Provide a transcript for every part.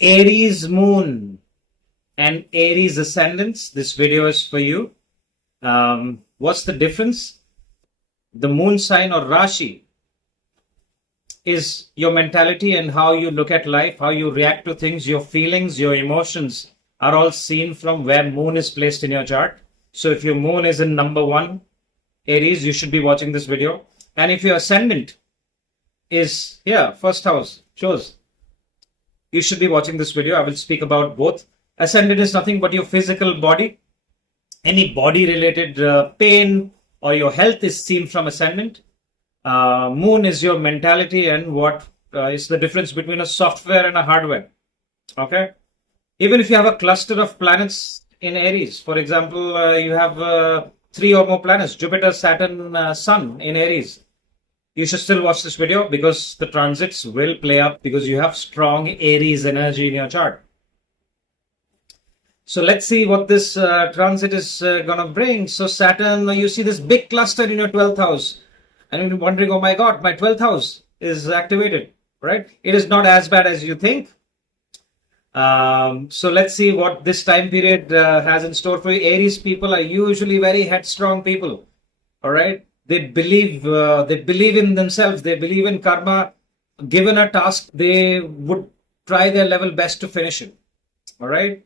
Aries moon and Aries ascendants. This video is for you. What's the difference? The moon sign or Rashi is your mentality and how you look at life, how you react to things, your feelings, your emotions are all seen from where moon is placed in your chart. So if your moon is in number 1, Aries, you should be watching this video. And if your ascendant is here, first house, shows, you should be watching this video. I will speak about both. Ascendant is nothing but your physical body. Any body related pain or your health is seen from ascendant. Moon is your mentality and what is the difference between a software and a hardware. Okay. Even if you have a cluster of planets in Aries, for example, you have 3 or more planets, Jupiter, Saturn, Sun in Aries. You should still watch this video because the transits will play up because you have strong Aries energy in your chart. So let's see what this transit is going to bring. So Saturn, you see this big cluster in your 12th house. And you're wondering, oh my God, my 12th house is activated, right? It is not as bad as you think. So let's see what this time period has in store for you. Aries people are usually very headstrong people, all right? They believe in themselves. They believe in karma. Given a task, they would try their level best to finish it, all right?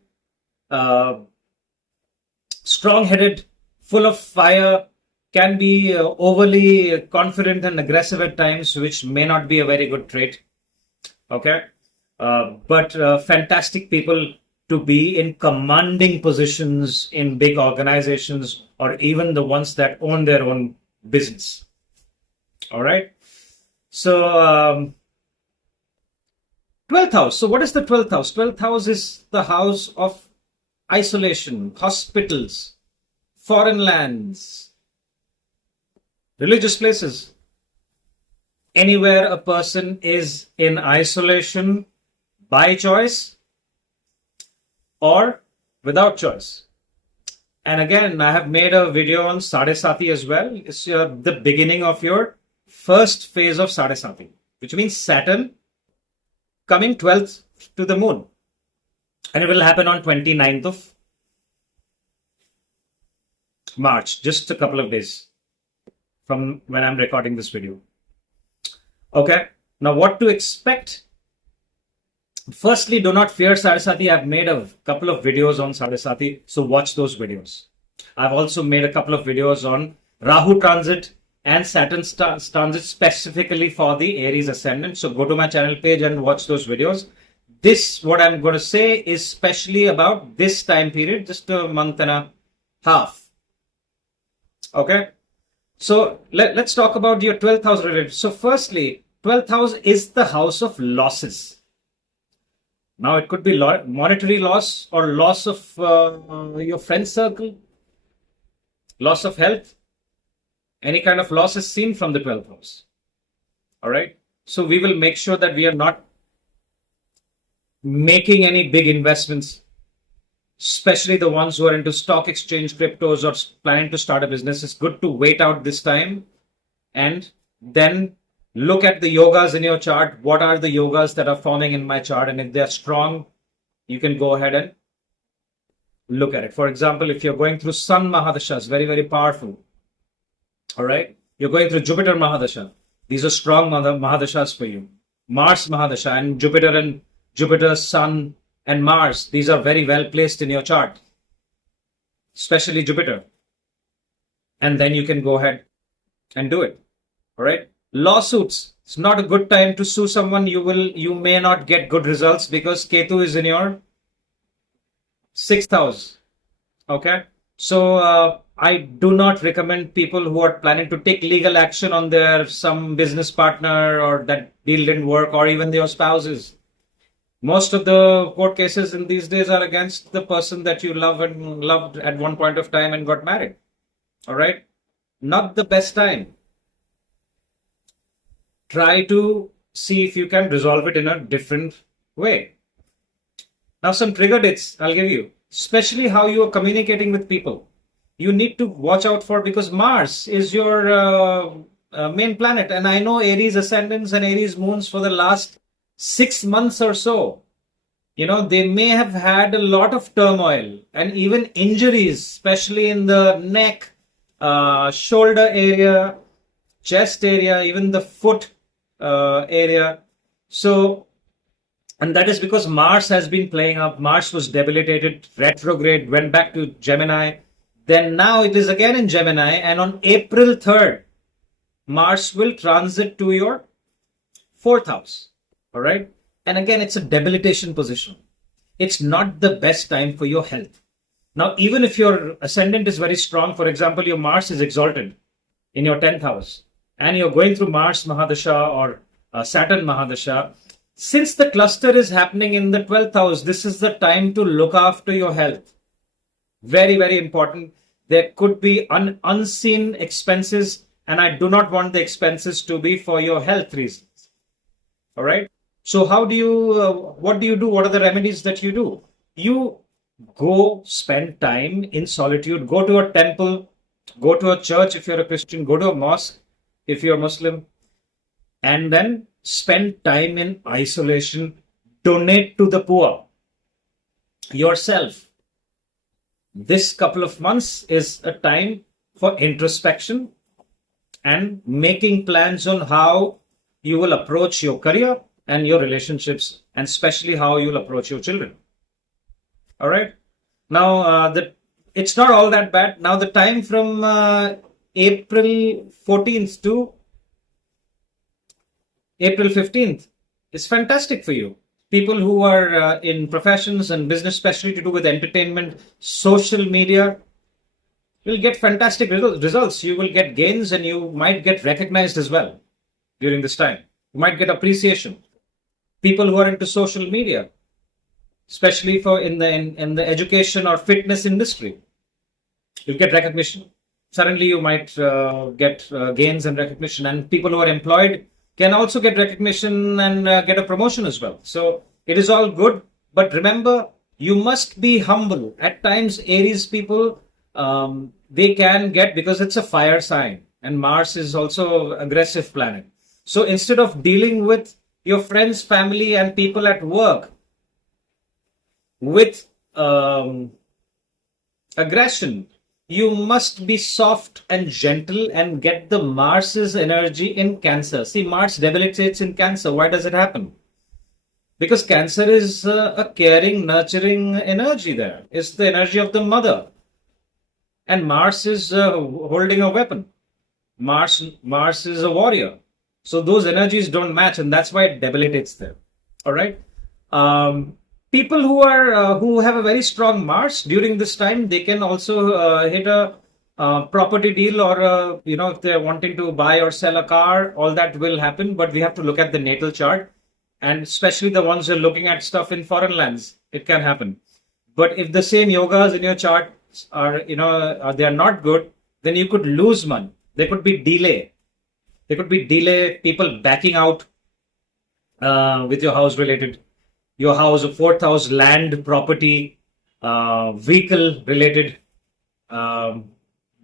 Strong-headed, full of fire, can be overly confident and aggressive at times, which may not be a very good trait. Okay, but fantastic people to be in commanding positions in big organizations or even the ones that own their own business. All right. So 12th house. So what is the 12th house? 12th house is the house of isolation, hospitals, foreign lands, religious places, anywhere a person is in isolation by choice or without choice. And again, I have made a video on Sadesati as well. It's the beginning of your first phase of Sadesati, which means Saturn coming 12th to the moon. And it will happen on 29th of March, just a couple of days from when I'm recording this video. Okay, now what to expect? Firstly, do not fear Sadesati. I've made a couple of videos on Sadesati, so watch those videos. I've also made a couple of videos on Rahu transit and Saturn transit specifically for the Aries ascendant. So go to my channel page and watch those videos. This, what I'm going to say, is specially about this time period, just a month and a half. Okay. So let's talk about your 12th house related. So firstly, 12th house is the house of losses. Now it could be monetary loss or loss of your friend circle, loss of health. Any kind of loss is seen from the 12th house. All right. So we will make sure that we are not making any big investments, especially the ones who are into stock exchange, cryptos, or planning to start a business. It's good to wait out this time and then look at the yogas in your chart. What are the yogas that are forming in my chart? And if they're strong, you can go ahead and look at it. For example, if you're going through Sun Mahadashas, very, very powerful. All right. You're going through Jupiter Mahadasha. These are strong Mahadashas for you. Mars Mahadasha and Jupiter, Sun, and Mars, these are very well placed in your chart, especially Jupiter. And then you can go ahead and do it. All right. Lawsuits. It's not a good time to sue someone. You may not get good results because Ketu is in your 6th house. Okay. So I do not recommend people who are planning to take legal action on some business partner or that deal didn't work or even their spouses. Most of the court cases in these days are against the person that you love and loved at one point of time and got married. All right. Not the best time. Try to see if you can resolve it in a different way. Now, some trigger dates I'll give you, especially how you are communicating with people. You need to watch out for because Mars is your main planet. And I know Aries ascendants and Aries moons for the last 6 months or so. They may have had a lot of turmoil and even injuries, especially in the neck, shoulder area, chest area, even the foot area. So, and that is because Mars has been playing up. Mars was debilitated, retrograde, went back to Gemini. Then now it is again in Gemini, and on April 3rd, Mars will transit to your fourth house. All right. And again, it's a debilitation position. It's not the best time for your health. Now, even if your ascendant is very strong, for example, your Mars is exalted in your 10th house, and you're going through Mars Mahadasha or Saturn Mahadasha, since the cluster is happening in the 12th house, this is the time to look after your health. Very, very important. There could be unseen expenses, and I do not want the expenses to be for your health reasons. All right. So what do you do? What are the remedies that you do? You go spend time in solitude, go to a temple, go to a church if you're a Christian, go to a mosque if you're Muslim, and then spend time in isolation, donate to the poor yourself. This couple of months is a time for introspection and making plans on how you will approach your career and your relationships, and especially how you'll approach your children. All right. Now, it's not all that bad. Now, the time from April 14th to April 15th is fantastic for you. People who are in professions and business, especially to do with entertainment, social media, will get fantastic results. You will get gains, and you might get recognized as well during this time. You might get appreciation. People who are into social media, especially for in the education or fitness industry, you'll get recognition. Suddenly you might get gains and recognition, and people who are employed can also get recognition and get a promotion as well. So it is all good, but remember, you must be humble. At times, Aries people, they can get, because it's a fire sign, and Mars is also an aggressive planet. So instead of dealing with your friends, family, and people at work with aggression, you must be soft and gentle and get the Mars's energy in Cancer. See, Mars debilitates in Cancer. Why does it happen? Because Cancer is a caring, nurturing energy there. It's the energy of the mother. And Mars is holding a weapon. Mars is a warrior. So those energies don't match, and that's why it debilitates there. All right. People who have a very strong Mars during this time, they can also hit a property deal, or if they're wanting to buy or sell a car, all that will happen. But we have to look at the natal chart, and especially the ones who are looking at stuff in foreign lands, it can happen. But if the same yogas in your chart are they are not good, then you could lose money. There could be delay. There could be delay, people backing out with your house related, your house, fourth house, land, property, vehicle related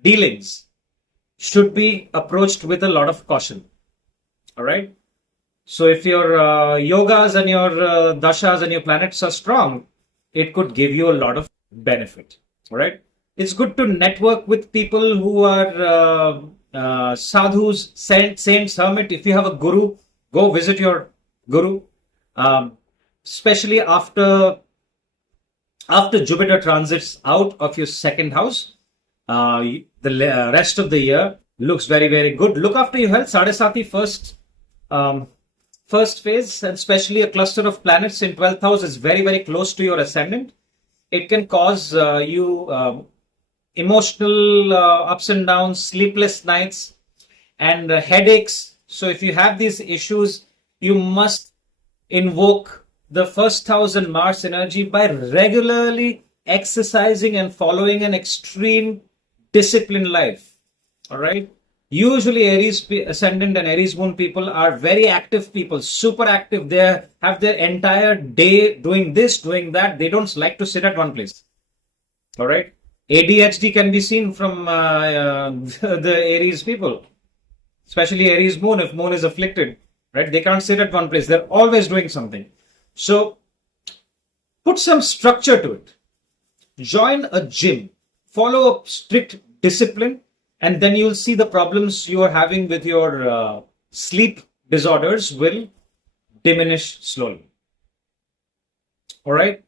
dealings should be approached with a lot of caution. All right. So if your yogas and your dashas and your planets are strong, it could give you a lot of benefit. All right. It's good to network with people who are sadhus, saints, hermit. If you have a guru, go visit your guru. Especially after Jupiter transits out of your second house, the rest of the year looks very, very good. Look after your health. Sadesati first phase, and especially a cluster of planets in 12th house is very, very close to your ascendant. It can cause you emotional ups and downs, sleepless nights, and headaches. So if you have these issues, you must invoke the first house and Mars energy by regularly exercising and following an extreme disciplined life. All right. Usually Aries ascendant and Aries moon people are very active people, super active. They have their entire day doing this, doing that. They don't like to sit at one place. All right. ADHD can be seen from the Aries people, especially Aries moon. If moon is afflicted, right, they can't sit at one place. They're always doing something. So Put some structure to it. Join a gym. Follow a strict discipline, and then you'll see the problems you are having with your sleep disorders will diminish slowly. All right.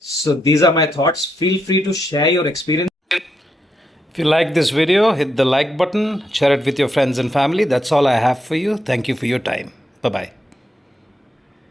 So these are my thoughts. Feel free to share your experience. If you like this video, hit the like button, share it with your friends and family. That's all I have for you. Thank you for your time. Bye-bye.